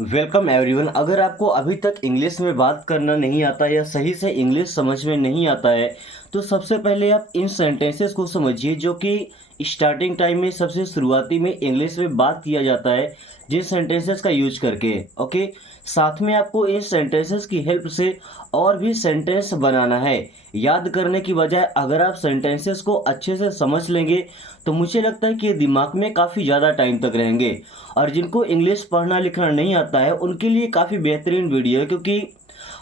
Welcome everyone. अगर आपको अभी तक इंग्लिश में बात करना नहीं आता या सही से इंग्लिश समझ में नहीं आता है तो सबसे पहले आप इन सेंटेंसेस को समझिए जो कि स्टार्टिंग टाइम में सबसे शुरुआती में इंग्लिश में बात किया जाता है, जिन सेंटेंसेस का यूज करके। ओके, साथ में आपको इन सेंटेंसेस की हेल्प से और भी सेंटेंस बनाना है। याद करने की बजाय अगर आप सेंटेंसेस को अच्छे से समझ लेंगे तो मुझे लगता है कि ये दिमाग में काफ़ी ज़्यादा टाइम तक रहेंगे। और जिनको इंग्लिश पढ़ना लिखना नहीं आता है उनके लिए काफ़ी बेहतरीन वीडियो है, क्योंकि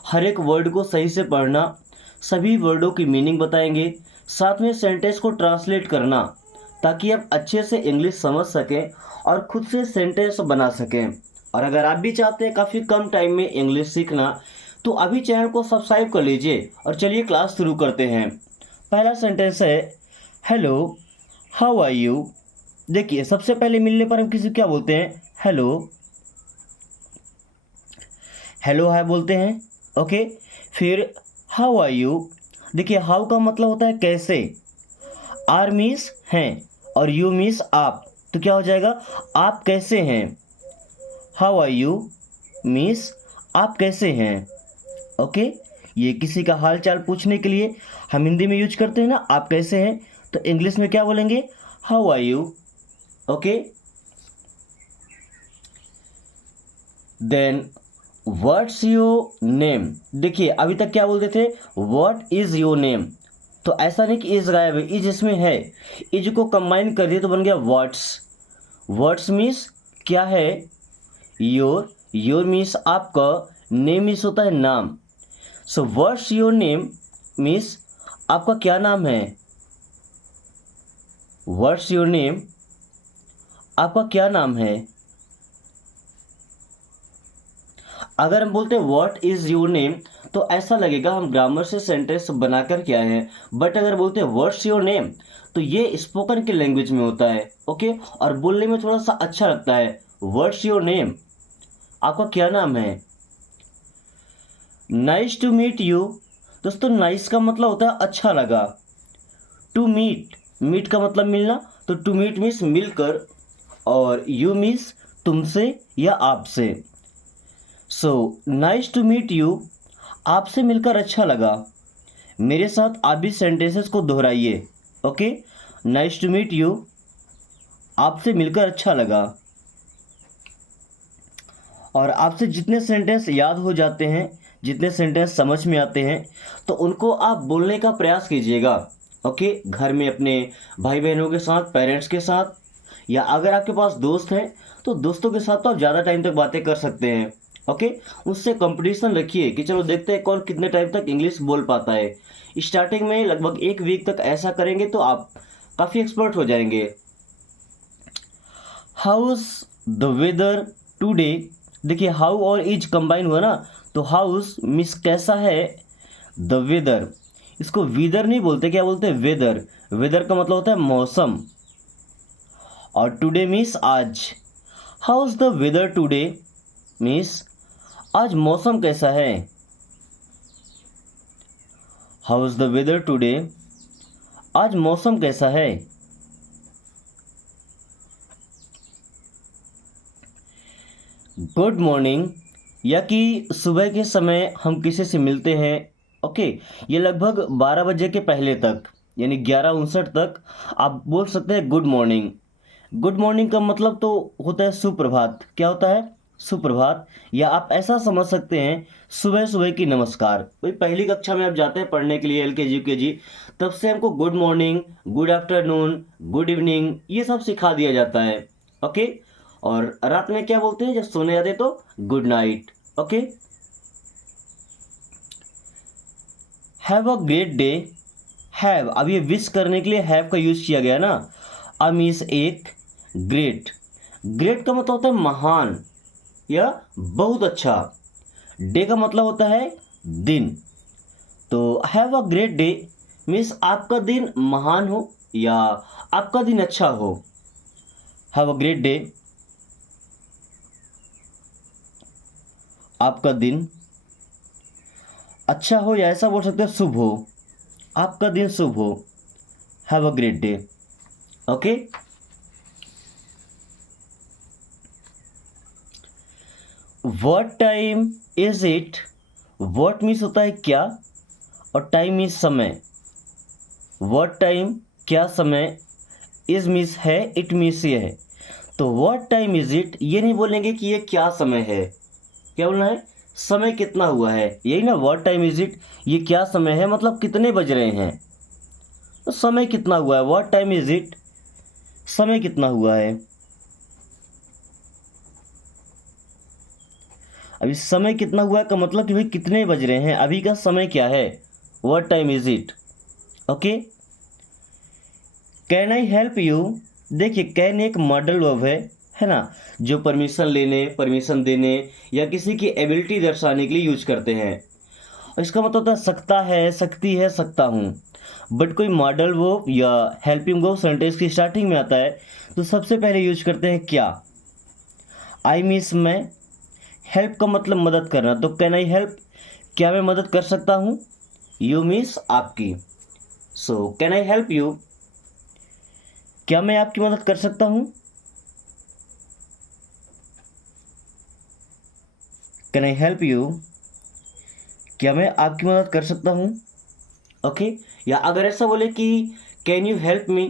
हर एक वर्ड को सही से पढ़ना, सभी वर्डों की मीनिंग बताएंगे, साथ में सेंटेंस को ट्रांसलेट करना, ताकि आप अच्छे से इंग्लिश समझ सकें और खुद से सेंटेंस बना सकें। और अगर आप भी चाहते हैं काफ़ी कम टाइम में इंग्लिश सीखना तो अभी चैनल को सब्सक्राइब कर लीजिए और चलिए क्लास शुरू करते हैं। पहला सेंटेंस है हेलो, हाउ आर यू। देखिए, सबसे पहले मिलने पर हम किसी को क्या बोलते हैं? हेलो। हेलो हाय बोलते हैं। ओके, फिर हाउ आर यू। देखिए, हाउ का मतलब होता है कैसे, आर मीन्स हैं और यू मीन्स आप, तो क्या हो जाएगा? आप कैसे हैं। हाउ आर यू मीन्स आप कैसे हैं। ओके, ये किसी का हाल चाल पूछने के लिए हम हिंदी में यूज करते हैं ना, आप कैसे हैं, तो इंग्लिश में क्या बोलेंगे? How are you. Okay, then what's your name. देखिए, अभी तक क्या बोलते थे? What is your name. तो ऐसा नहीं कि इज गायब है, इज इसमें है, इज को कंबाइन कर दिया तो बन गया व्हाट्स। व्हाट्स मीन्स क्या है, योर, योर मीन्स आपका, नेम मीन्स होता है नाम। So what's your name means आपका क्या नाम है। व्हाट्स योर नेम, आपका क्या नाम है। अगर हम बोलते हैं व्हाट इज योर नेम तो ऐसा लगेगा हम ग्रामर से सेंटेंस बनाकर के आए हैं, बट अगर बोलते हैं व्हाट्स योर नेम तो ये स्पोकन के लैंग्वेज में होता है। ओके, और बोलने में थोड़ा सा अच्छा लगता है। व्हाट्स योर नेम, आपका क्या नाम है। Nice to meet you. दोस्तों, नाइस का मतलब होता है अच्छा लगा। टू मीट, मीट का मतलब मिलना, तो टू मीट मीन्स मिलकर, और यू मीन्स तुमसे या आपसे। So nice to meet you, आपसे मिलकर अच्छा लगा। मेरे साथ आप भी सेंटेंसेस को दोहराइए। Okay, nice to meet you, आपसे मिलकर अच्छा लगा। और आपसे जितने सेंटेंस याद हो जाते हैं, जितने सेंटेंस समझ में आते हैं, तो उनको आप बोलने का प्रयास कीजिएगा। ओके, घर में अपने भाई बहनों के साथ, पेरेंट्स के साथ, या अगर आपके पास दोस्त हैं तो दोस्तों के साथ तो आप ज़्यादा टाइम तक बातें कर सकते हैं। ओके, उससे कंपटीशन रखिए कि चलो देखते हैं कौन कितने टाइम तक इंग्लिश बोल पाता है। स्टार्टिंग में लगभग एक वीक तक ऐसा करेंगे तो आप काफ़ी एक्सपर्ट हो जाएंगे। How's the weather today. देखिए, हाउ और इज कंबाइन हुआ ना, तो हाउस मीन्स कैसा है, द वेदर, इसको वेदर नहीं बोलते, क्या बोलते हैं? वेदर। वेदर का मतलब होता है मौसम, और टुडे मीन्स आज। How's the weather today means आज मौसम कैसा है। हाउस द वेदर टुडे, आज मौसम कैसा है। गुड मॉर्निंग, या कि सुबह के समय हम किसी से मिलते हैं। ओके, ये लगभग 12 बजे के पहले तक, यानी 11:59 तक आप बोल सकते हैं गुड मॉर्निंग। गुड मॉर्निंग का मतलब तो होता है सुप्रभात। क्या होता है? सुप्रभात। या आप ऐसा समझ सकते हैं सुबह सुबह की नमस्कार। भाई, पहली कक्षा में आप जाते हैं पढ़ने के लिए, एलकेजी यूकेजी, तब से हमको good morning, good afternoon, good evening ये सब सिखा दिया जाता है। ओके, और रात में क्या बोलते हैं जब सोने जाते हैं? तो good night. Okay, have a great day. Have, अब ये विश करने के लिए हैव का यूज किया गया ना। अ मीन्स एक, ग्रेट, ग्रेट का मतलब होता है महान या बहुत अच्छा। डे का मतलब होता है दिन। तो have a great day means आपका दिन महान हो या आपका दिन अच्छा हो। हैव अ ग्रेट डे, आपका दिन अच्छा हो, या ऐसा बोल सकते हैं शुभ हो, आपका दिन शुभ हो। Have a great day. Okay, what time is it, what means होता है क्या, और टाइम मीन्स समय। व्हाट टाइम क्या समय, इज मीन्स है, इट मीन्स ये है। तो व्हाट टाइम इज इट, ये नहीं बोलेंगे कि ये क्या समय है, क्या बोलना है, समय कितना हुआ है, यही ना व्हाट टाइम इज इट, ये क्या समय है मतलब कितने बज रहे हैं, तो समय कितना हुआ है, व्हाट टाइम इज इट, समय कितना हुआ है। अभी समय कितना हुआ है का मतलब कि भाई कितने बज रहे हैं, अभी का समय क्या है, what time is it. Okay, can I help you, देखिए कैन एक मॉडल वर्ब है ना, जो परमिशन लेने, परमिशन देने या किसी की एबिलिटी दर्शाने के लिए यूज करते हैं। और इसका मतलब होता है सकता है, सकती है, सकता हूँ। बट कोई मॉडल वर्ब या हेल्पिंग वर्ब सेंटेंस की स्टार्टिंग में आता है तो सबसे पहले यूज करते हैं क्या। आई मीन्स मैं, हेल्प का मतलब मदद करना, तो कैन आई हेल्प, क्या मैं मदद कर सकता हूँ। यू मीन्स आपकी, so can I help you, क्या मैं आपकी मदद कर सकता हूँ। कैन आई हेल्प यू, क्या मैं आपकी मदद कर सकता हूँ। ओके, या अगर ऐसा बोले कि कैन यू हेल्प मी,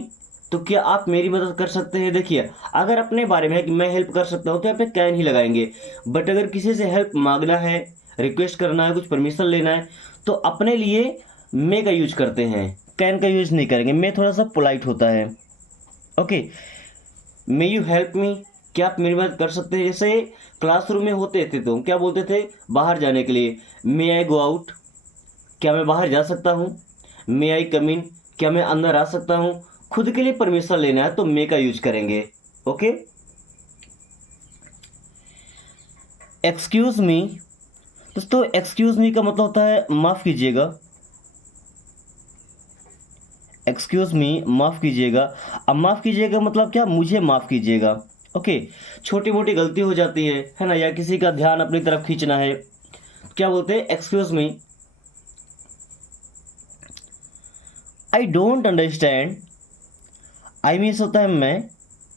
तो क्या आप मेरी मदद कर सकते हैं। देखिए अगर अपने बारे में है कि मैं हेल्प कर सकता हूँ तो यहाँ पे कैन ही लगाएंगे, बट अगर किसी से हेल्प मांगना है, रिक्वेस्ट करना है, कुछ परमिशन लेना है, तो अपने लिए मे का यूज करते हैं, कैन का यूज नहीं करेंगे। मे थोड़ा सा पोलाइट होता है। Okay, may you help me, क्या आप मेरी मदद कर सकते हैं। जैसे क्लासरूम में होते थे तो क्या बोलते थे बाहर जाने के लिए, मे आई गो आउट, क्या मैं बाहर जा सकता हूँ। मे आई कम इन, क्या मैं अंदर आ सकता हूँ। खुद के लिए परमिशन लेना है तो मे का यूज करेंगे। ओके, एक्सक्यूज मी, दोस्तों एक्सक्यूज मी का मतलब होता है माफ़ कीजिएगा। एक्सक्यूज मी, माफ़ कीजिएगा। अब माफ़ कीजिएगा मतलब क्या, मुझे माफ़ कीजिएगा। ओके, छोटी मोटी गलती हो जाती है ना, या किसी का ध्यान अपनी तरफ खींचना है, क्या बोलते हैं excuse me. I don't understand, I means होता है मैं,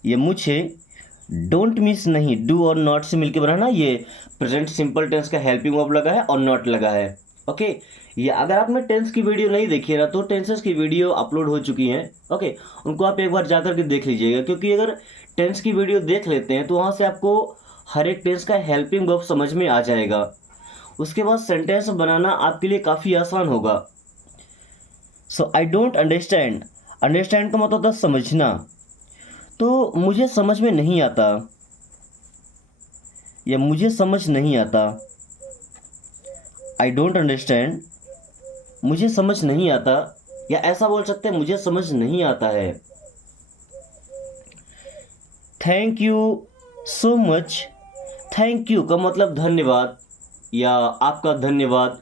ये मुझे, डोंट मीन्स नहीं, डू और नॉट से मिलकर बना ना, ये प्रेजेंट सिंपल टेंस का हेल्पिंग वर्ब लगा है और नॉट लगा है। ओके, ये अगर आपने टेंस की वीडियो नहीं देखी है ना तो टेंसेस की वीडियो अपलोड हो चुकी हैं। ओके, उनको आप एक बार जा करके देख लीजिएगा, क्योंकि अगर टेंस की वीडियो देख लेते हैं तो वहाँ से आपको हर एक टेंस का हेल्पिंग वर्ब समझ में आ जाएगा। उसके बाद सेंटेंस बनाना आपके लिए काफ़ी आसान होगा। सो आई डोंट अंडरस्टैंड, अंडरस्टैंड का मतलब होता है समझना, तो मुझे समझ में नहीं आता, या मुझे समझ नहीं आता। आई डोंट अंडरस्टैंड, मुझे समझ नहीं आता, या ऐसा बोल सकते हैं मुझे समझ नहीं आता है। Thank you so much, thank you का मतलब धन्यवाद या आपका धन्यवाद।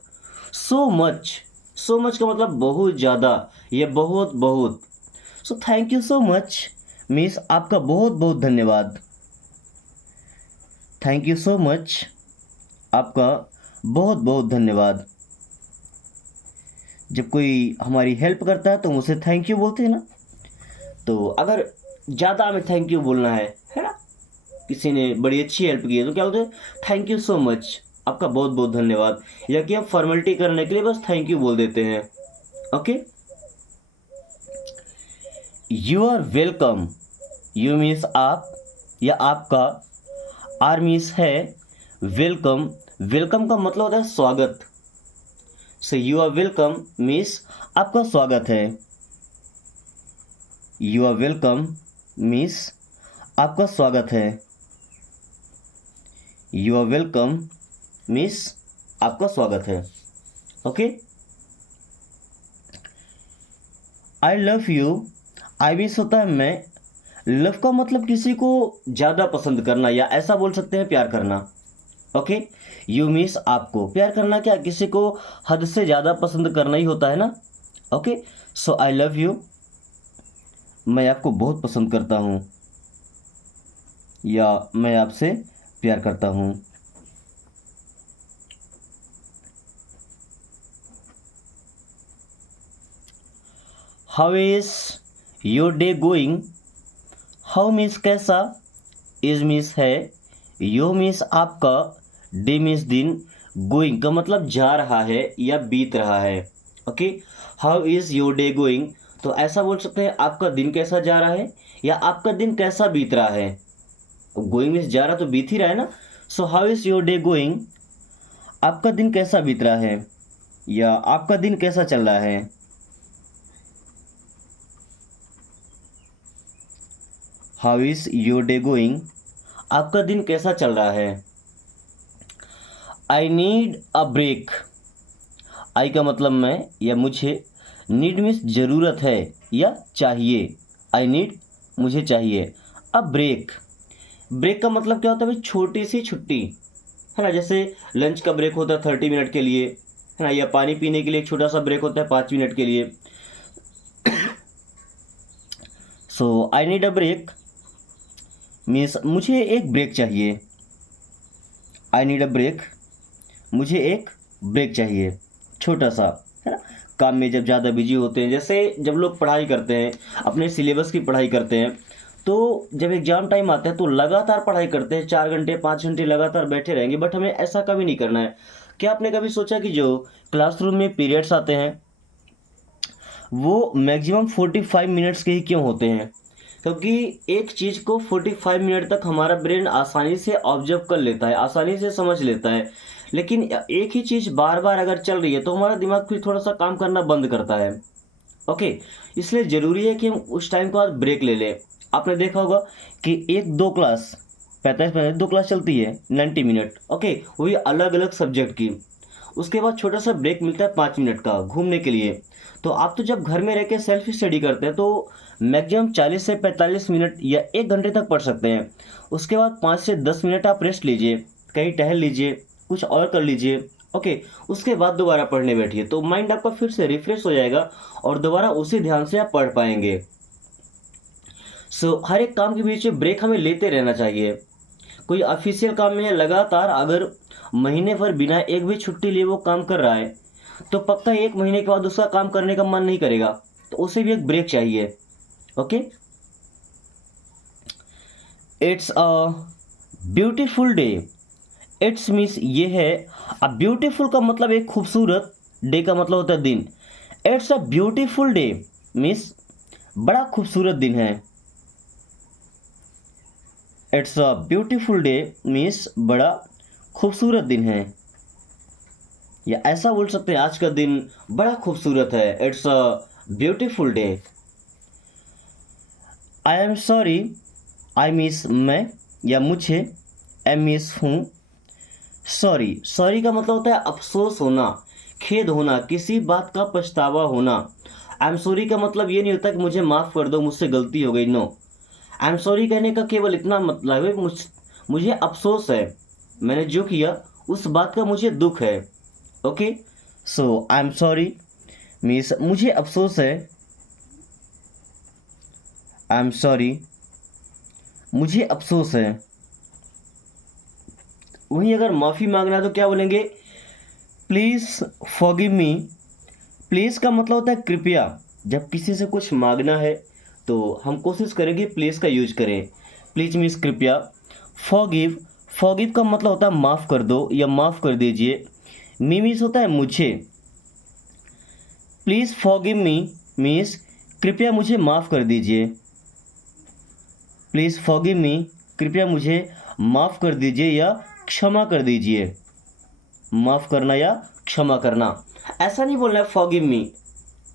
सो मच, सो मच का मतलब बहुत ज़्यादा या बहुत बहुत। So thank you so much means आपका बहुत बहुत धन्यवाद। थैंक यू सो मच, आपका बहुत बहुत धन्यवाद। जब कोई हमारी हेल्प करता है तो हम उसे थैंक यू बोलते हैं ना। तो अगर ज़्यादा हमें थैंक यू बोलना है ना, किसी ने बड़ी अच्छी हेल्प की है तो क्या बोलते हैं थैंक यू सो मच, आपका बहुत बहुत धन्यवाद। या कि हम फॉर्मेलिटी करने के लिए बस थैंक यू बोल देते हैं। Okay, you are welcome, you means आप या आपका, आर मीन्स है, वेलकम, वेलकम का मतलब होता है स्वागत। So you are welcome means आपका स्वागत है। यू आर वेलकम मीन्स आपका स्वागत है। यू आर वेलकम मीन्स आपका स्वागत है। Okay, I love you, I means होता है मैं, लव का मतलब किसी को ज़्यादा पसंद करना या ऐसा बोल सकते हैं प्यार करना। ओके, यू मीन्स आपको, प्यार करना क्या, किसी को हद से ज़्यादा पसंद करना ही होता है ना। Okay, so I love you, मैं आपको बहुत पसंद करता हूँ या मैं आपसे प्यार करता हूँ। How is your day going, how means कैसा, इज मीन्स है, यो मीन्स आपका, डे मीन्स दिन, गोइंग का मतलब जा रहा है या बीत रहा है। Okay, how is your day going, तो ऐसा बोल सकते हैं आपका दिन कैसा जा रहा है या आपका दिन कैसा बीत रहा है। गोइंग मीन्स जा रहा तो बीत ही रहा है ना। So how is your day going, आपका दिन कैसा बीत रहा है या आपका दिन कैसा चल रहा है। How is your day going, आपका दिन कैसा चल रहा है। आई नीड अ ब्रेक, आई का मतलब मैं या मुझे, नीड मीन्स ज़रूरत है या चाहिए। आई नीड मुझे चाहिए, अ ब्रेक, ब्रेक का मतलब क्या होता है भाई, छोटी सी छुट्टी है ना। जैसे लंच का ब्रेक होता है 30 मिनट के लिए है ना, या पानी पीने के लिए एक छोटा सा ब्रेक होता है 5 मिनट के लिए। So I need a break means मुझे एक ब्रेक चाहिए। आई नीड अ ब्रेक, मुझे एक ब्रेक चाहिए छोटा सा, है ना। काम में जब ज़्यादा बिजी होते हैं, जैसे जब लोग पढ़ाई करते हैं, अपने सिलेबस की पढ़ाई करते हैं, तो जब एग्ज़ाम टाइम आता है तो लगातार पढ़ाई करते हैं, 4 घंटे 5 घंटे लगातार बैठे रहेंगे। बट हमें ऐसा कभी नहीं करना है। क्या आपने कभी सोचा कि जो क्लासरूम में पीरियड्स आते हैं वो मैक्सिमम 45 मिनट्स के ही क्यों होते हैं। क्योंकि एक चीज़ को 45 मिनट तक हमारा ब्रेन आसानी से ऑब्जर्व कर लेता है, आसानी से समझ लेता है। लेकिन एक ही चीज़ बार बार अगर चल रही है तो हमारा दिमाग फिर थोड़ा सा काम करना बंद करता है। ओके, इसलिए ज़रूरी है कि हम उस टाइम के बाद ब्रेक ले लें। आपने देखा होगा कि 1-2 क्लास 45 मिनट 2 क्लास चलती है 90 मिनट। ओके, वही अलग अलग सब्जेक्ट की। उसके बाद छोटा सा ब्रेक मिलता है 5 मिनट का घूमने के लिए। तो आप तो जब घर में रह के सेल्फ स्टडी करते हैं तो मैक्सिमम 40 से 45 मिनट या 1 घंटे तक पढ़ सकते हैं। उसके बाद 5 से 10 मिनट आप रेस्ट लीजिए, कहीं टहल लीजिए, कुछ और कर लीजिए। ओके, उसके बाद दोबारा पढ़ने बैठिए तो माइंड आपका फिर से रिफ्रेश हो जाएगा और दोबारा उसी ध्यान से आप पढ़ पाएंगे। सो हर एक काम के बीच में ब्रेक हमें लेते रहना चाहिए। कोई ऑफिशियल काम में है, लगातार अगर महीने भर बिना एक भी छुट्टी लिए वो काम कर रहा है तो पक्का 1 महीने के बाद उसका काम करने का मन नहीं करेगा, तो उसे भी एक ब्रेक चाहिए। Okay, it's a beautiful day, it's means ये है, अ ब्यूटीफुल का मतलब एक खूबसूरत, डे का मतलब होता है दिन। It's a beautiful day means बड़ा खूबसूरत दिन है। It's a beautiful day means बड़ा खूबसूरत दिन है, या ऐसा बोल सकते हैं आज का दिन बड़ा खूबसूरत है। It's a beautiful day. I am sorry, I means मैं या मुझे, एम मीन्स हूँ, सॉरी, सॉरी का मतलब होता है अफसोस होना, खेद होना, किसी बात का पछतावा होना। आई एम सॉरी का मतलब ये नहीं होता कि मुझे माफ़ कर दो, मुझसे गलती हो गई। नो, आई एम सॉरी कहने का केवल इतना मतलब है मुझे अफसोस है, मैंने जो किया उस बात का मुझे दुख है। Okay, so I am sorry means मुझे अफसोस है। आई एम सॉरी, मुझे अफसोस है। वहीं अगर माफ़ी मांगना है तो क्या बोलेंगे, प्लीज़ फॉरगिव मी। प्लीज़ का मतलब होता है कृपया। जब किसी से कुछ मांगना है तो हम कोशिश करेंगे प्लीज़ का यूज करें। प्लीज़ मीन्स कृपया। फॉरगिव, फॉरगिव का मतलब होता है माफ़ कर दो या माफ़ कर दीजिए। मी मीन्स होता है मुझे। प्लीज़ फॉरगिव मी मीन्स कृपया मुझे माफ़ कर दीजिए। प्लीज़ फॉरगिव मी, कृपया मुझे माफ़ कर दीजिए या क्षमा कर दीजिए। माफ़ करना या क्षमा करना, ऐसा नहीं बोलना है फॉरगिव मी।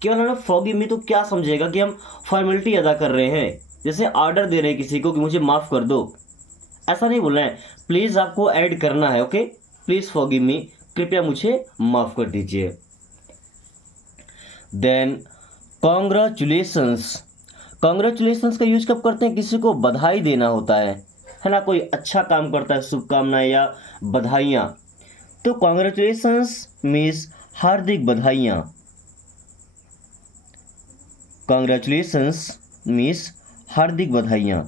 केवल हमें फॉरगिव मी तो क्या समझेगा कि हम फॉर्मेलिटी अदा कर रहे हैं, जैसे ऑर्डर दे रहे हैं किसी को कि मुझे माफ़ कर दो। ऐसा नहीं बोलना है, प्लीज़ आपको ऐड करना है। ओके, प्लीज़ फॉरगिव मी, कृपया मुझे माफ़ कर दीजिए। देन कॉन्ग्रेचुलेशंस, कॉन्ग्रेचुलेशंस का यूज कब करते हैं, किसी को बधाई देना होता है ना। कोई अच्छा काम करता है, शुभकामनाएं या बधाइयाँ, तो कॉन्ग्रेचुलेशंस मीन्स हार्दिक बधाइयाँ। कॉन्ग्रेचुलेशंस मीन्स हार्दिक बधाइयाँ।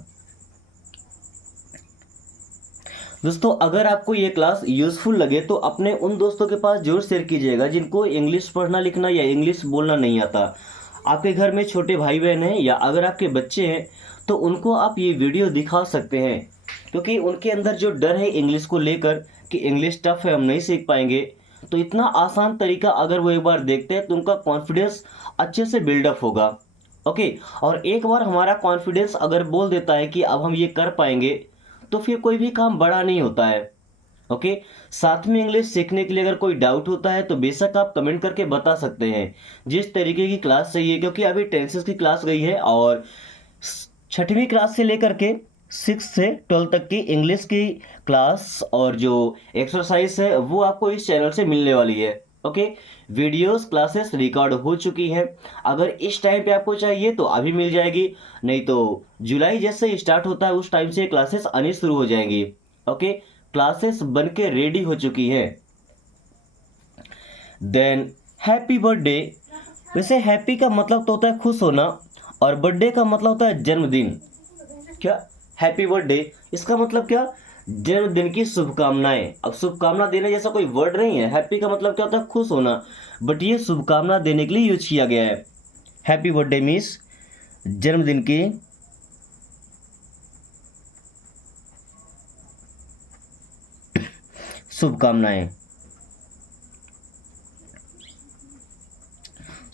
दोस्तों, अगर आपको ये क्लास यूज़फुल लगे तो अपने उन दोस्तों के पास जरूर शेयर कीजिएगा जिनको इंग्लिश पढ़ना लिखना या इंग्लिश बोलना नहीं आता। आपके घर में छोटे भाई बहन हैं या अगर आपके बच्चे हैं तो उनको आप ये वीडियो दिखा सकते हैं, क्योंकि उनके अंदर जो डर है इंग्लिश को लेकर कि इंग्लिश टफ है, हम नहीं सीख पाएंगे, तो इतना आसान तरीका अगर वो एक बार देखते हैं तो उनका कॉन्फिडेंस अच्छे से बिल्डअप होगा। ओके, और एक बार हमारा कॉन्फिडेंस अगर बोल देता है कि अब हम ये कर पाएंगे, तो फिर कोई भी काम बड़ा नहीं होता है। ओके, साथ में इंग्लिश सीखने के लिए अगर कोई डाउट होता है तो बेशक आप कमेंट करके बता सकते हैं। जिस तरीके की क्लास चाहिए, क्योंकि अभी टेंसेस की क्लास गई है और छठवीं क्लास से लेकर के 6 से 12 तक की इंग्लिश की क्लास और जो एक्सरसाइज है वो आपको इस चैनल से मिलने वाली है। ओके, वीडियोस क्लासेस रिकॉर्ड हो चुकी हैं। अगर इस टाइम पे आपको चाहिए तो अभी मिल जाएगी, नहीं तो जुलाई जैसे स्टार्ट होता है उस टाइम से क्लासेस आनी शुरू हो जाएंगी। ओके, क्लासेस बन के रेडी हो चुकी है। Than happy birthday. वैसे हैप्पी का मतलब तो होता है खुश होना, और बर्थडे का मतलब होता है जन्मदिन। क्या हैप्पी बर्थडे, इसका मतलब क्या, जन्मदिन की शुभकामनाएं। अब शुभकामना देने जैसा कोई वर्ड नहीं है। हैप्पी का मतलब क्या होता है, खुश होना, बट ये शुभकामना देने के लिए यूज किया गया है। हैप्पी बर्थडे मीन्स जन्मदिन की शुभकामनाएं।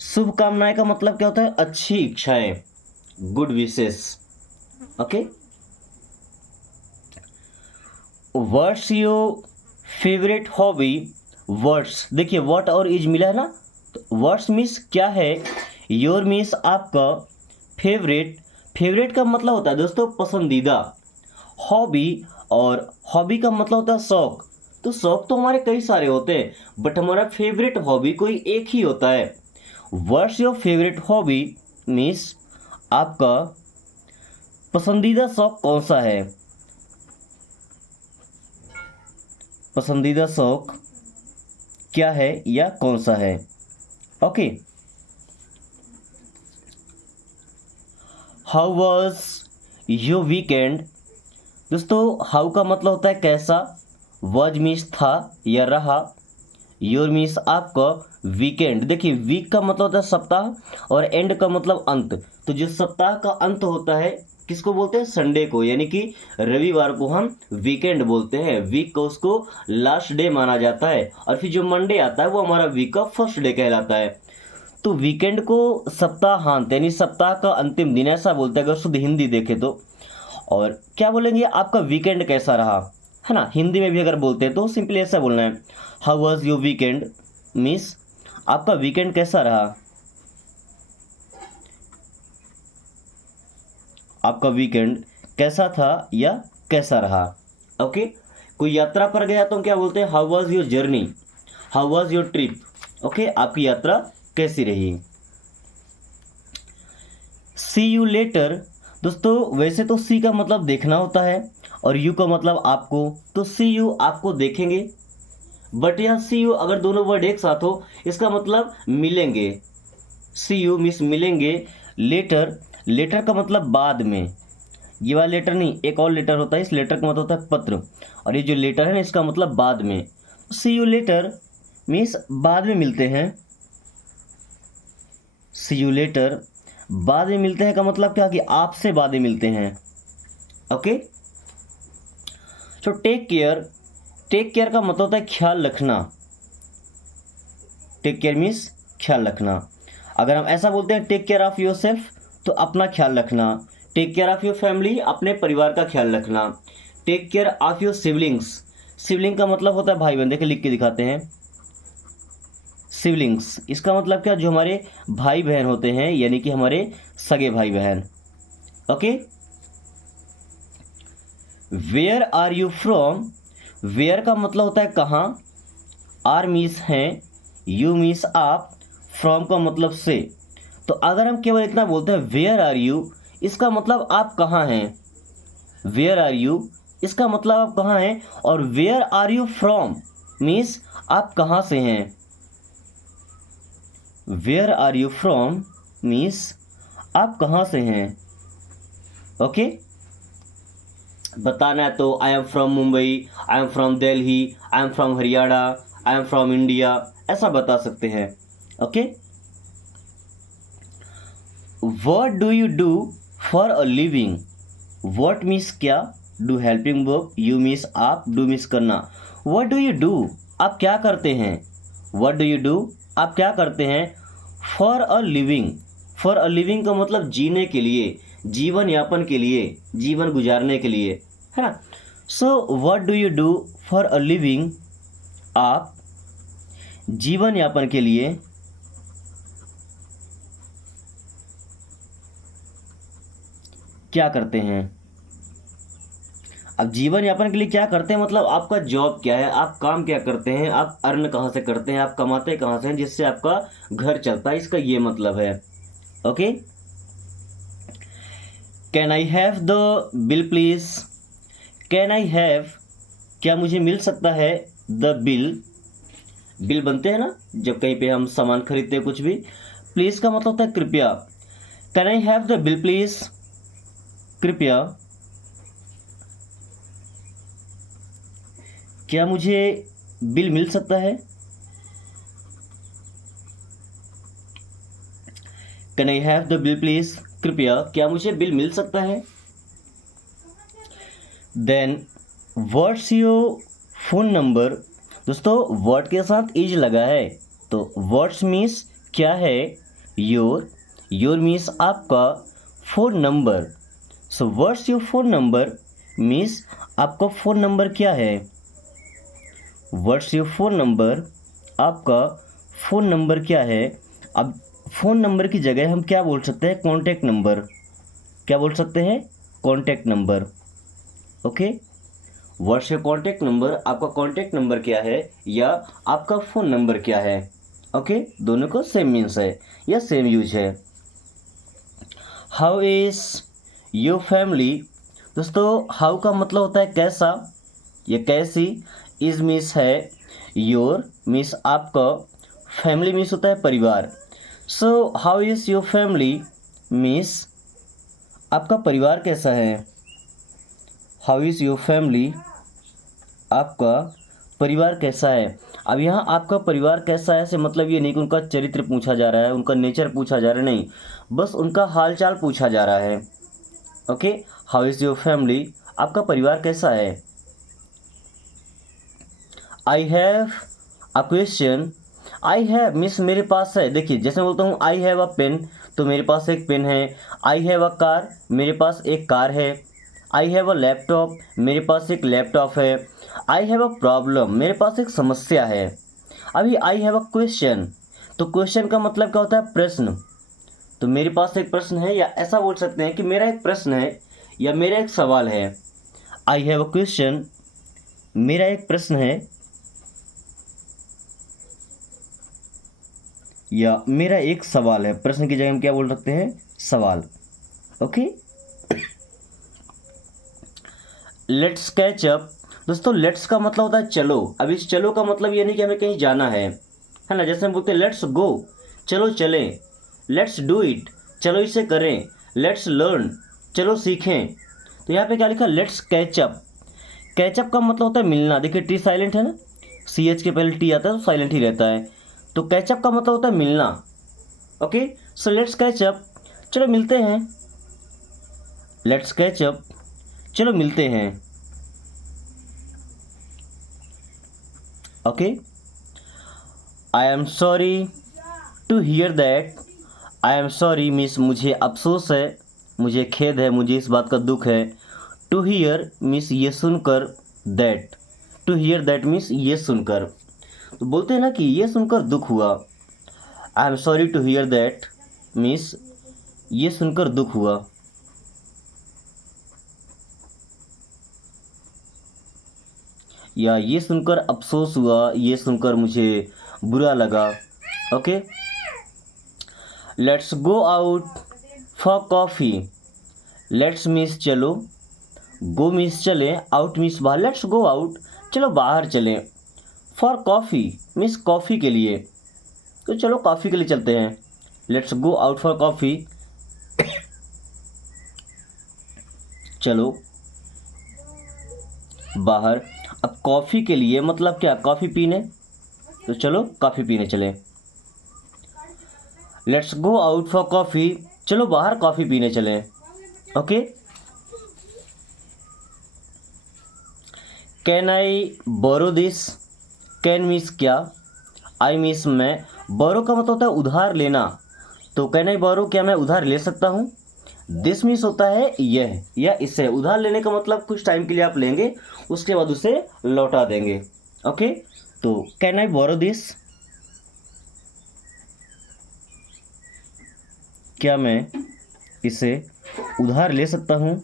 शुभकामनाएं का मतलब क्या होता है, अच्छी इच्छाएं, good wishes. Okay, what's your favourite hobby. Words देखिए, व्हाट और इज मिला है ना, तो वर्ड्स मीन्स क्या है, योर मीन्स आपका, फेवरेट, फेवरेट का मतलब होता है दोस्तों पसंदीदा, हॉबी, और हॉबी का मतलब होता है शौक। तो शौक तो हमारे कई सारे होते हैं, बट हमारा फेवरेट हॉबी कोई एक ही होता है। What's your favourite hobby means आपका पसंदीदा शौक कौन सा है, पसंदीदा शौक क्या है या कौन सा है। Okay, how was your weekend. दोस्तों हाउ का मतलब होता है कैसा, वाज मीन्स था या रहा, योर मीन्स आपका, वीकेंड देखिए वीक का मतलब होता है सप्ताह और एंड का मतलब अंत। तो जो सप्ताह का अंत होता है किसको बोलते हैं, संडे को, यानी कि रविवार को हम वीकेंड बोलते हैं। वीक को उसको लास्ट डे माना जाता है, और फिर जो मंडे आता है वो हमारा वीक का फर्स्ट डे कहलाता है। तो वीकेंड को सप्ताहांत यानी सप्ताह का अंतिम दिन ऐसा बोलते हैं अगर शुद्ध हिंदी देखें तो। और क्या बोलेंगे, आपका वीकेंड कैसा रहा, है ना। हिंदी में भी अगर बोलते हैं तो सिंपली ऐसा बोलना है, how was your weekend means आपका वीकेंड कैसा रहा, आपका वीकेंड कैसा था या कैसा रहा। ओके, कोई यात्रा पर गया तो हम क्या बोलते हैं, how was your journey, how was your trip. Okay, आपकी यात्रा कैसी रही। सी यू लेटर। दोस्तों वैसे तो सी का मतलब देखना होता है और यू का मतलब आपको, तो सी यू आपको देखेंगे, बट यहाँ सी यू अगर दोनों वर्ड एक साथ हो इसका मतलब मिलेंगे। सी यू मीन्स मिलेंगे। लेटर, लेटर का मतलब बाद में, ये वाला लेटर नहीं, एक और लेटर होता है, इस लेटर का मतलब होता है पत्र, और ये जो लेटर है ना इसका मतलब बाद में। सी यू लेटर मीन्स बाद में मिलते हैं। सी यू लेटर बाद में मिलते हैं का मतलब क्या, कि आपसे बाद में मिलते हैं। ओके, तो टेक केयर, टेक केयर का मतलब होता है ख्याल रखना। टेक केयर मीन्स ख्याल रखना। अगर हम ऐसा बोलते हैं take care of yourself, तो अपना ख्याल रखना। Take care of your family, अपने परिवार का ख्याल रखना। Take care of your siblings, sibling का मतलब होता है भाई बहन, देखिए लिख के दिखाते हैं, सिबलिंग्स इसका मतलब क्या, जो हमारे भाई बहन होते हैं, यानी कि हमारे सगे भाई बहन। Okay, where are you from, where का मतलब होता है कहाँ, आर मीन्स हैं, यू मीन्स आप, फ्रॉम का मतलब से। तो अगर हम केवल इतना बोलते हैं वेयर आर यू, इसका मतलब आप कहाँ हैं, वेयर आर यू इसका मतलब आप कहाँ हैं, और where are you from means आप कहाँ से हैं। Where are you from means आप कहाँ से हैं। ओके, बताना है तो I am from Mumbai, I am from Delhi, I am from Haryana, I am from India, ऐसा बता सकते हैं। Okay, what do you do for a living. What means क्या, do helping verb, you means आप, डू मीन्स करना। व्हाट डू यू डू, आप क्या करते हैं। व्हाट डू यू डू, आप क्या करते हैं। For a living, for a living का मतलब जीने के लिए, जीवन यापन के लिए, जीवन गुजारने के लिए, है ना। So what do you do for a living, आप जीवन यापन के लिए क्या करते हैं। अब जीवन यापन के लिए क्या करते हैं मतलब आपका जॉब क्या है, आप काम क्या करते हैं, आप अर्न कहाँ से करते हैं, आप कमाते कहाँ से हैं जिससे आपका घर चलता है, इसका ये मतलब है। Okay. Can I have the bill please, can I have, क्या मुझे मिल सकता है, द बिल, बिल बनते हैं ना जब कहीं पे हम सामान खरीदते हैं कुछ भी। प्लीज का मतलब होता है कृपया। Can I have the bill please, कृपया क्या मुझे बिल मिल सकता है। Can I have the bill please, कृपया क्या मुझे बिल मिल सकता है। Then what's your phone number, दोस्तों व्हाट के साथ इज लगा है तो व्हाट्स मीन्स क्या है, योर, योर मीन्स आपका, phone number, so what's your phone number means आपका फ़ोन नंबर क्या है। व्हाट्स योर फ़ोन नंबर, आपका फ़ोन नंबर क्या है। अब फ़ोन नंबर की जगह हम क्या बोल सकते हैं, कॉन्टैक्ट नंबर, क्या बोल सकते हैं, contact number. Okay. What's your contact number, आपका कॉन्टैक्ट नंबर क्या है या आपका फ़ोन नंबर क्या है। ओके, दोनों को सेम मीन्स है या सेम यूज है। हाउ इज़ योर फैमिली, दोस्तों हाउ का मतलब होता है कैसा या कैसी, इज मीन्स है, योर मीन्स आपका, फैमिली मीन्स होता है परिवार। So how is your family means आपका परिवार कैसा है। हाउ इज़ योर फैमिली, आपका परिवार कैसा है। अब यहाँ आपका परिवार कैसा है से मतलब ये नहीं कि उनका चरित्र पूछा जा रहा है, उनका नेचर पूछा जा रहा है, नहीं, बस उनका हालचाल पूछा जा रहा है। Okay, how is your family, आपका परिवार कैसा है। I have a question, I have means मेरे पास है, देखिए जैसे मैं बोलता हूँ आई हैव अ पेन तो मेरे पास एक पेन है। आई हैव अ कार, मेरे पास एक कार है। आई हैव अ लैपटॉप, मेरे पास एक लैपटॉप है। आई हैव अ प्रॉब्लम, मेरे पास एक समस्या है। अभी आई हैव अ क्वेश्चन, तो क्वेश्चन का मतलब क्या होता है, प्रश्न, तो मेरे पास एक प्रश्न है या ऐसा बोल सकते हैं कि मेरा एक प्रश्न है या मेरा एक सवाल है। आई हैव अ क्वेश्चन, मेरा एक प्रश्न है या मेरा एक सवाल है, प्रश्न की जगह हम क्या बोल सकते हैं, सवाल। ओके। लेट्स कैच अप, दोस्तों लेट्स का मतलब होता है चलो। अब इस चलो का मतलब ये नहीं कि हमें कहीं जाना है ना, जैसे हम बोलते हैं लेट्स गो, चलो चलें। लेट्स डू इट, चलो इसे करें। लेट्स लर्न, चलो सीखें। तो यहाँ पे क्या लिखा, लेट्स कैचअप। कैचअप का मतलब होता है मिलना, देखिए टी साइलेंट है ना, सी एच के पहले टी आता है तो साइलेंट ही रहता है। तो कैचअप का मतलब होता है मिलना। ओके, सो लेट्स कैचअप, चलो मिलते हैं। लेट्स कैचअप, चलो मिलते हैं। Okay. I am sorry to hear that, I am sorry means मुझे अफसोस है, मुझे खेद है, मुझे इस बात का दुख है। टू हियर मीन्स ये सुनकर, that, to hear that means ये सुनकर, तो बोलते हैं ना कि ये सुनकर दुख हुआ। I am sorry to hear that means ये सुनकर दुख हुआ। या ये सुनकर अफसोस हुआ, ये सुनकर मुझे बुरा लगा। Okay. Let's go out for coffee, let's means चलो, गो मीन्स चले, आउट मीन्स बाहर, लेट्स गो आउट, चलो बाहर चलें। फॉर कॉफ़ी मीन्स कॉफ़ी के लिए, तो चलो कॉफ़ी के लिए चलते हैं। Let's go out for coffee, चलो बाहर। अब कॉफ़ी के लिए मतलब क्या, कॉफ़ी पीने, तो चलो कॉफ़ी पीने चले। Let's go out for coffee, चलो बाहर कॉफ़ी पीने चले। Okay. Can I borrow this, can means क्या, आई मीन्स मैं, बोरो का मतलब होता है उधार लेना, तो कैन आई बोरो क्या मैं उधार ले सकता हूँ। दिस मीन्स होता है यह या इससे, उधार लेने का मतलब कुछ टाइम के लिए आप लेंगे उसके बाद उसे लौटा देंगे। ओके, तो कैन आई बोरो दिस, क्या मैं इसे उधार ले सकता हूँ।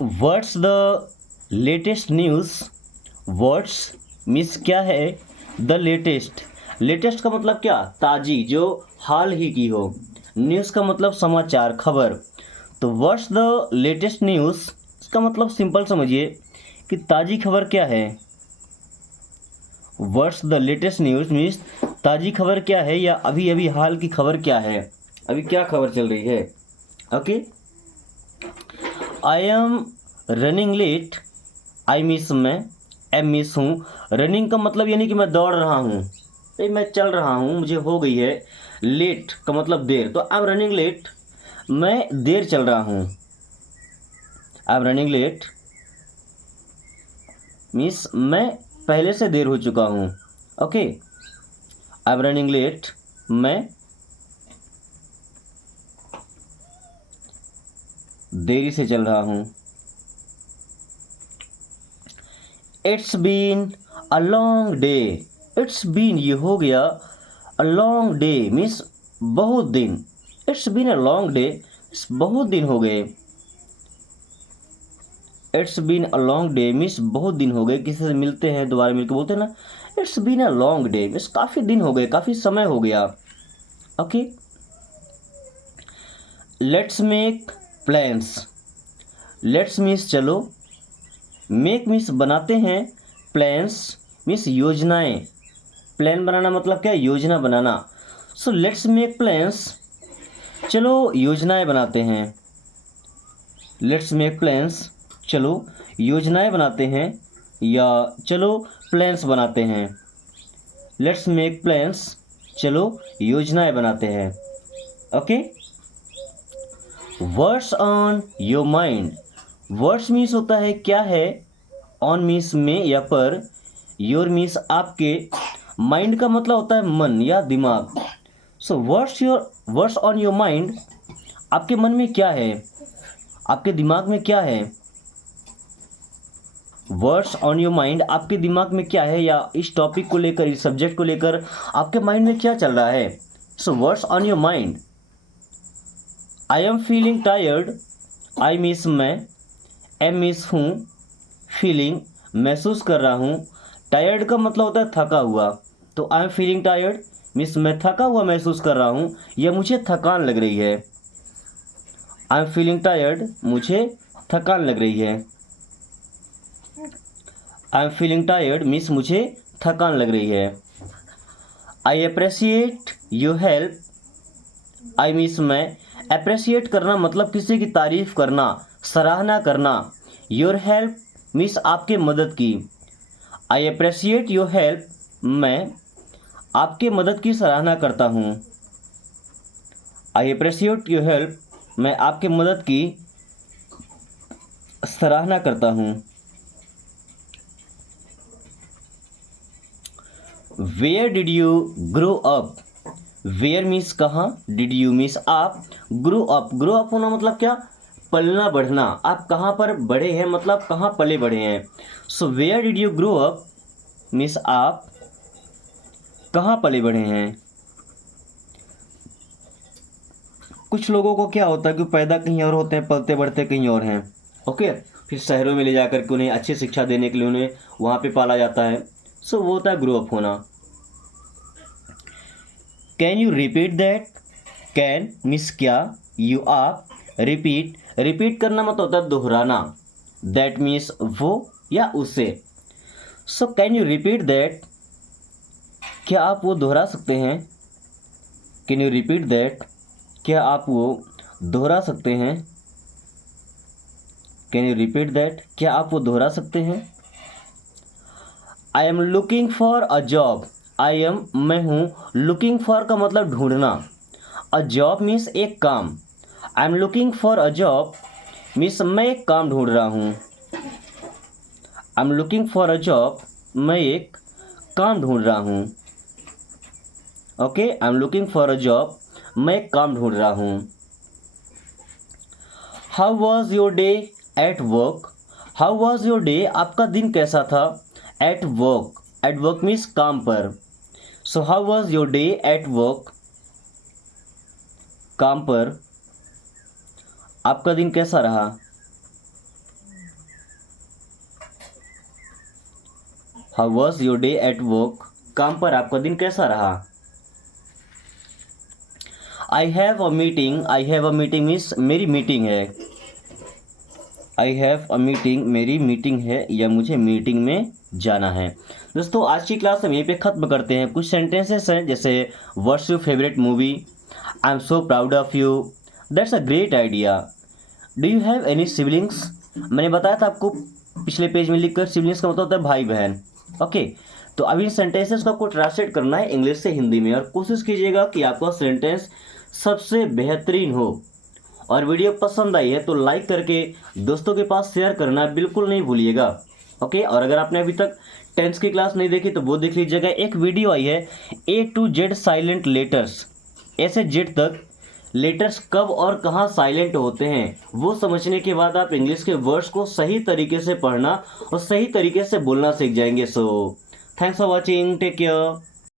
What's the latest news, what's means क्या है, द लेटेस्ट, लेटेस्ट का मतलब क्या, ताज़ी, जो हाल ही की हो, न्यूज़ का मतलब समाचार, खबर, तो व्हाट्स द लेटेस्ट न्यूज़ इसका मतलब सिंपल समझिए कि ताज़ी खबर क्या है। What's the latest news means ताज़ी खबर क्या है या अभी अभी हाल की खबर क्या है, अभी क्या खबर चल रही है। Okay, I am running late, I miss मैं, एम मिस हूँ, रनिंग का मतलब यानी कि मैं दौड़ रहा हूँ, मैं चल रहा हूँ, मुझे हो गई है, लेट का मतलब देर, तो आई एम रनिंग लेट, मैं देर चल रहा हूँ, I am running late means मैं पहले से देर हो चुका हूँ। Okay, I am running late, मैं देरी से चल रहा हूँ। It's been a long day, it's been ये हो गया, अ लॉन्ग डे मीन्स बहुत दिन, it's been a long day बहुत दिन हो गए, it's been a long day means बहुत दिन हो गए, किसी से मिलते हैं दोबारा मिलकर बोलते हैं ना, it's been a long day means काफ़ी दिन हो गए, काफ़ी समय हो गया। Okay, let's make plans, let's means चलो, मेक मीन्स बनाते हैं, प्लान्स मीन्स योजनाएं, प्लान बनाना मतलब क्या, योजना बनाना, सो लेट्स मेक प्लान्स, चलो योजनाएं बनाते हैं, लेट्स मेक प्लान्स, चलो योजनाएं बनाते हैं या चलो प्लान्स बनाते हैं, लेट्स मेक प्लान्स, चलो योजनाएं बनाते हैं। Okay, words on your mind, words means होता है क्या है, ऑन मीन्स में या पर, योर मीन्स आपके, माइंड का मतलब होता है मन या दिमाग, सो वर्ड्स ऑन योर माइंड, आपके मन में क्या है, आपके दिमाग में क्या है, वर्ड्स ऑन योर माइंड आपके दिमाग में क्या है या इस टॉपिक को लेकर, इस सब्जेक्ट को लेकर आपके माइंड में क्या चल रहा है। So words on your mind, I am feeling tired, I means मैं, एम मीन्स हूँ, फीलिंग महसूस कर रहा हूँ, टायर्ड का मतलब होता है थका हुआ, तो I am feeling tired means मैं थका हुआ महसूस कर रहा हूँ या मुझे थकान लग रही है, आई एम फीलिंग टायर्ड मुझे थकान लग रही है, आई एम फीलिंग टायर्ड मीन्स मुझे थकान लग रही है। I appreciate your help, I means मैं, अप्रिशिएट करना मतलब किसी की तारीफ करना, सराहना करना, योर हेल्प मीन्स आपके मदद की, आई अप्रिशिएट योर हेल्प, मैं आपके मदद की सराहना करता हूँ, आई अप्रिशिएट योर हेल्प, मैं आपके मदद की सराहना करता हूँ। Where did you grow up, where means कहाँ, डिड यू मीन्स आप, ग्रो अप होना मतलब क्या, पलना बढ़ना, आप कहाँ पर बढ़े हैं मतलब कहाँ पले बढ़े हैं, so where did you grow up means आप कहाँ पले बढ़े हैं। कुछ लोगों को क्या होता है कि पैदा कहीं और होते हैं, पलते बढ़ते कहीं और हैं। ओके, फिर शहरों में ले जाकर के उन्हें अच्छी शिक्षा देने के लिए उन्हें वहाँ पे पाला जाता है, सो वो होता है ग्रो अप होना। Can you repeat that, can means क्या, यू आप, रिपीट करना मतलब होता है दोहराना, दैट मीन्स वो या उसे, so can you repeat that, क्या आप वो दोहरा सकते हैं, कैन यू रिपीट दैट, क्या आप वो दोहरा सकते हैं, कैन यू रिपीट दैट, क्या आप वो दोहरा सकते हैं। I am looking for a job, I am मैं हूँ, लुकिंग फॉर का मतलब ढूंढना, अ जॉब मीन्स एक काम, I am looking for a job means मैं एक काम ढूंढ रहा हूँ। I am looking for a job, मैं एक काम ढूंढ रहा हूँ। Okay, I am looking for a job, मैं एक काम ढूंढ रहा हूँ। How was your day at work, how was your day, आपका दिन कैसा था। एट वर्क मीन्स काम पर। So how was your day at work, काम पर आपका दिन कैसा रहा। How was your day at work, काम पर आपका दिन कैसा रहा। I have a meeting means मेरी मीटिंग है। आई हैव अ मीटिंग, मेरी मीटिंग है या मुझे मीटिंग में जाना है। दोस्तों आज की क्लास हम यहीं पे ख़त्म करते हैं। कुछ सेंटेंसेस हैं जैसे what's your favourite movie, I am so proud of you, that's a great idea, do you have any siblings. मैंने बताया था आपको पिछले पेज में लिखकर, सिबलिंग्स का मतलब होता है भाई बहन। ओके, तो अब इन सेंटेंसेस को आपको ट्रांसलेट करना है इंग्लिश से हिंदी में, और कोशिश कीजिएगा कि आपका सेंटेंस सबसे बेहतरीन हो। और वीडियो पसंद आई है तो लाइक करके दोस्तों के पास शेयर करना बिल्कुल नहीं भूलिएगा। ओके, और अगर आपने अभी तक 10th की क्लास नहीं देखी तो वो देख लीजिएगा। एक वीडियो आई है A to Z silent letters, A से जेड तक लेटर्स कब और कहाँ साइलेंट होते हैं, वो समझने के बाद आप इंग्लिश के वर्ड्स को सही तरीके से पढ़ना और सही तरीके से बोलना सीख जाएंगे। So thanks for watching, take care.